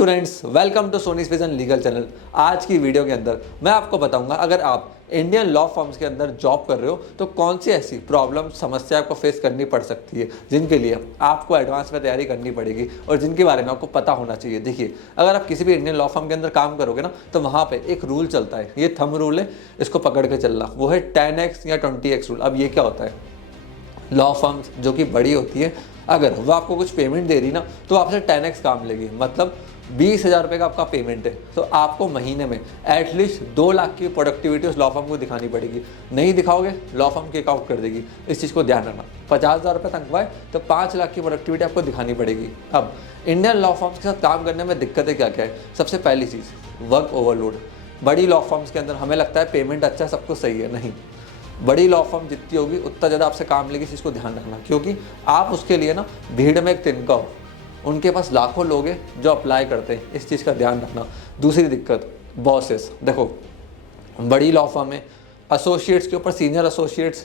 Students, welcome to Soni's vision legal channel. आज की video के अंदर मैं आपको बताऊंगा अगर आप इंडियन लॉ फर्म्स के अंदर जॉब कर रहे हो तो कौन सी ऐसी प्रॉब्लम समस्या आपको फेस करनी पड़ सकती है जिनके लिए आपको एडवांस में तैयारी करनी पड़ेगी और जिनके बारे में आपको पता होना चाहिए। देखिए, अगर आप किसी भी इंडियन लॉ फर्म के अंदर काम करोगे ना तो वहाँ पे एक रूल चलता है, ये थंब रूल है, इसको पकड़ के चलना, वो है 10x या 20x रूल। अब ये क्या होता है, लॉ फर्म्स जो कि बड़ी होती है अगर वो आपको कुछ पेमेंट दे रही ना तो आपसे 10x काम लेगी, मतलब 20,000 रुपये का आपका पेमेंट है तो आपको महीने में एटलीस्ट 2 लाख की प्रोडक्टिविटी उस लॉ फर्म को दिखानी पड़ेगी। नहीं दिखाओगे लॉ फर्म किक आउट कर देगी। इस चीज़ को ध्यान रखना। 50,000 रुपये तनख्वाह है तो 5 लाख की प्रोडक्टिविटी आपको दिखानी पड़ेगी। अब इंडियन लॉ फर्म्स के साथ काम करने में दिक्कतें क्या क्या है? सबसे पहली चीज़, वर्क ओवरलोड। बड़ी लॉ फर्म्स के अंदर हमें लगता है पेमेंट अच्छा है, सब कुछ सही है, नहीं। बड़ी लॉ फर्म जितनी होगी उतना ज़्यादा आपसे काम लेगी, इस चीज़ को ध्यान रखना, क्योंकि आप उसके लिए ना भीड़ में एक तिनका हो। उनके पास लाखों लोग हैं जो अप्लाई करते हैं, इस चीज़ का ध्यान रखना। दूसरी दिक्कत, बॉसेस। देखो, बड़ी लॉ फर्म में एसोसिएट्स के ऊपर सीनियर एसोसिएट्स,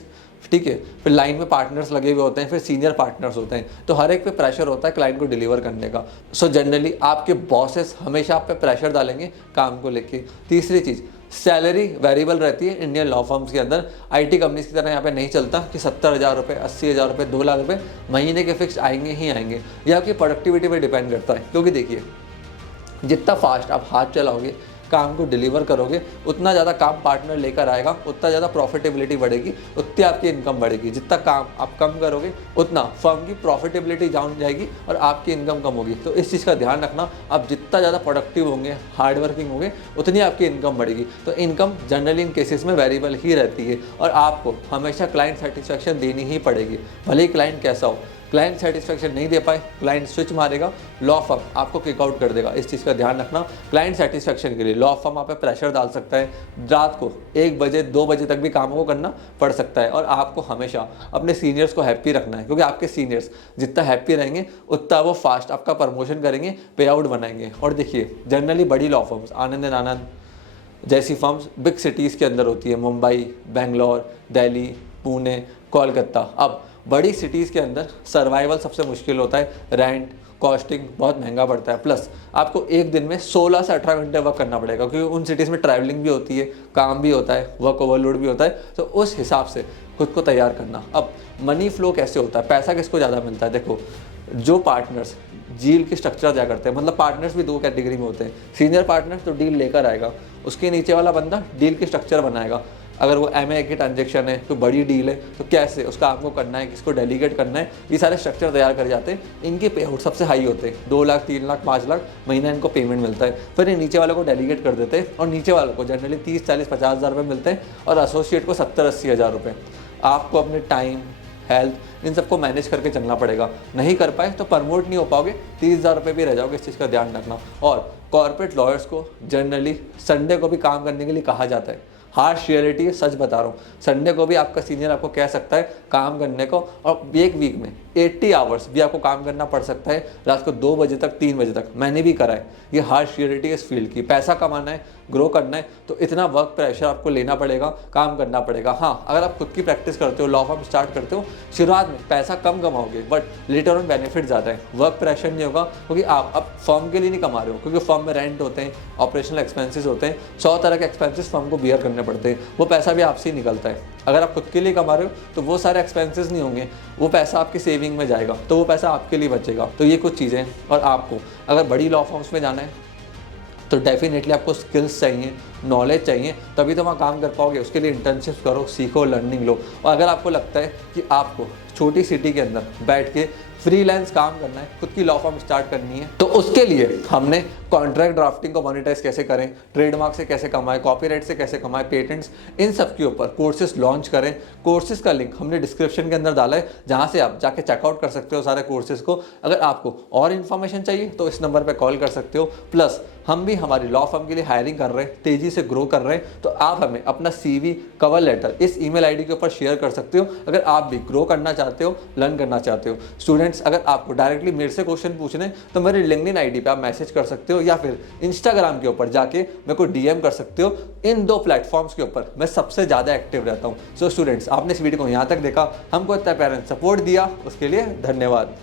ठीक है, फिर लाइन में पार्टनर्स लगे हुए होते हैं, फिर सीनियर पार्टनर्स होते हैं, तो हर एक पे प्रेशर होता है क्लाइंट को डिलीवर करने का। सो जनरली आपके बॉसेस हमेशा आप पे प्रेशर डालेंगे काम को लेके। तीसरी चीज़, सैलरी वेरिएबल रहती है इंडियन लॉ फर्म्स के अंदर। आईटी कंपनीज की तरह यहाँ पे नहीं चलता कि 70,000 रुपये, 80,000 रुपये, 2 लाख रुपये महीने के फिक्स आएंगे ही आएंगे। ये आपकी प्रोडक्टिविटी पर डिपेंड करता है, क्योंकि देखिए जितना फास्ट आप हाथ चलाओगे, काम को डिलीवर करोगे, उतना ज़्यादा काम पार्टनर लेकर आएगा, उतना ज़्यादा प्रॉफिटेबिलिटी बढ़ेगी, उतनी आपकी इनकम बढ़ेगी। जितना काम आप कम करोगे उतना फर्म की प्रॉफिटेबिलिटी डाउन जाएगी और आपकी इनकम कम होगी। तो इस चीज़ का ध्यान रखना, आप जितना ज़्यादा प्रोडक्टिव होंगे, हार्ड वर्किंग होंगे, उतनी आपकी इनकम बढ़ेगी। तो इनकम जनरली इन केसेस में वेरिएबल ही रहती है और आपको हमेशा क्लाइंट सेटिस्फैक्शन देनी ही पड़ेगी, भले ही क्लाइंट कैसा हो। क्लाइंट सेटिस्फैक्शन नहीं दे पाए, क्लाइंट स्विच मारेगा, लॉ फर्म आपको किक आउट कर देगा। इस चीज़ का ध्यान रखना। क्लाइंट सेटिस्फैक्शन के लिए लॉ फर्म आप पे प्रेशर डाल सकता है, रात को 1 बजे 2 बजे तक भी काम को करना पड़ सकता है। और आपको हमेशा अपने सीनियर्स को हैप्पी रखना है, क्योंकि आपके सीनियर्स जितना हैप्पी रहेंगे उतना वो फास्ट आपका प्रमोशन करेंगे, पे आउट बनाएंगे। और देखिए, जनरली बड़ी लॉ फर्म्स, आनंद एंड आनंद जैसी फर्म्स बिग सिटीज़ के अंदर होती है, मुंबई, बेंगलोर, दिल्ली, पुणे, कोलकाता। अब बड़ी सिटीज़ के अंदर सर्वाइवल सबसे मुश्किल होता है, रेंट, कॉस्टिंग बहुत महंगा पड़ता है, प्लस आपको एक दिन में 16 से 18 घंटे वर्क करना पड़ेगा, क्योंकि उन सिटीज़ में ट्रैवलिंग भी होती है, काम भी होता है, वर्क ओवरलोड भी होता है। तो उस हिसाब से खुद को तैयार करना। अब मनी फ्लो कैसे होता है, पैसा किसको ज़्यादा मिलता है? देखो, जो पार्टनर्स डील की स्ट्रक्चर दिया करते हैं, मतलब पार्टनर्स भी 2 कैटेगरी में होते हैं। सीनियर पार्टनर तो डील लेकर आएगा, उसके नीचे वाला बंदा डील की स्ट्रक्चर बनाएगा। अगर वो MA की ट्रांजेक्शन है, तो बड़ी डील है, तो कैसे उसका आपको करना है, किसको डेलीगेट करना है, ये सारे स्ट्रक्चर तैयार कर जाते हैं। इनके पे आउट सबसे हाई होते हैं, 2 लाख, 3 लाख, 5 लाख महीना इनको पेमेंट मिलता है। फिर ये नीचे वालों को डेलीगेट कर देते हैं और नीचे वालों को जनरली 30, 40, 50,000 रुपये मिलते हैं और एसोसिएट को 70, 80,000 रुपये। आपको अपने टाइम, हेल्थ, इन सबको मैनेज करके चलना पड़ेगा। नहीं कर पाए तो प्रमोट नहीं हो पाओगे, 30,000 रुपये भी रह जाओगे। इस चीज़ का ध्यान रखना। और कॉर्पोरेट लॉयर्स को जनरली संडे को भी काम करने के लिए कहा जाता है। हार्श रियलिटी है, सच बता रहा हूँ, संडे को भी आपका सीनियर आपको कह सकता है काम करने को, और एक वीक में 80 आवर्स भी आपको काम करना पड़ सकता है, रात को 2 बजे तक, 3 बजे तक। मैंने भी करा है। ये हार्श रियलिटी है इस फील्ड की। पैसा कमाना है, ग्रो करना है, तो इतना वर्क प्रेशर आपको लेना पड़ेगा, काम करना पड़ेगा। हाँ, अगर आप खुद की प्रैक्टिस करते हो, लॉ फर्म स्टार्ट करते हो, शुरुआत में पैसा कम कमाओगे, बट लेटर ऑन बेनिफिट ज़्यादा है। वर्क प्रेशर नहीं होगा, क्योंकि आप अब फर्म के लिए नहीं कमा रहे हो, क्योंकि फर्म में रेंट होते हैं, ऑपरेशनल एक्सपेंसेस होते हैं, 100 तरह के एक्सपेंसेस फर्म को बियर करने पड़ते हैं। वो पैसा भी आपसे ही निकलता है। अगर आप खुद के लिए कमा रहे हो तो वो सारे एक्सपेंसेस नहीं होंगे, वो पैसा आपकी सेविंग में जाएगा, तो वो पैसा आपके लिए बचेगा। तो ये कुछ चीज़ें। और आपको अगर बड़ी लॉ फर्म्स में जाना है तो डेफिनेटली आपको स्किल्स चाहिए, नॉलेज चाहिए, तभी तो वहाँ काम कर पाओगे। उसके लिए इंटर्नशिप्स करो, सीखो, लर्निंग लो। और अगर आपको लगता है कि आपको छोटी सिटी के अंदर बैठ के फ्रीलांस काम करना है, खुद की लॉ फर्म स्टार्ट करनी है, तो उसके लिए हमने कॉन्ट्रैक्ट ड्राफ्टिंग को मोनेटाइज कैसे करें, ट्रेडमार्क से कैसे कमाएं, कॉपीराइट से कैसे कमाएं, पेटेंट्स, इन सब के ऊपर कोर्सेज लॉन्च करें। कोर्सेज का लिंक हमने डिस्क्रिप्शन के अंदर डाला है, जहां से आप जाके चेकआउट कर सकते हो सारे कोर्सेज को। अगर आपको और इन्फॉर्मेशन चाहिए तो इस नंबर पर कॉल कर सकते हो। प्लस हम भी हमारी लॉ फर्म के लिए हायरिंग कर रहे हैं, तेजी से ग्रो कर रहे हैं, तो आप हमें अपना CV, कवर लेटर इस ईमेल आईडी के ऊपर शेयर कर सकते हो, अगर आप भी ग्रो करना चाहते हो, लर्न करना चाहते हो। स्टूडेंट्स, अगर आपको डायरेक्टली मेरे से क्वेश्चन पूछने तो मेरे लिंक्डइन आईडी पे आप मैसेज कर सकते हो, या फिर इंस्टाग्राम के ऊपर जाके मेरे को DM कर सकते हो। इन 2 प्लेटफॉर्म्स के ऊपर मैं सबसे ज़्यादा एक्टिव रहता हूँ। सो स्टूडेंट्स, आपने इस वीडियो को यहाँ तक देखा, हमको इतना प्यार सपोर्ट दिया, उसके लिए धन्यवाद।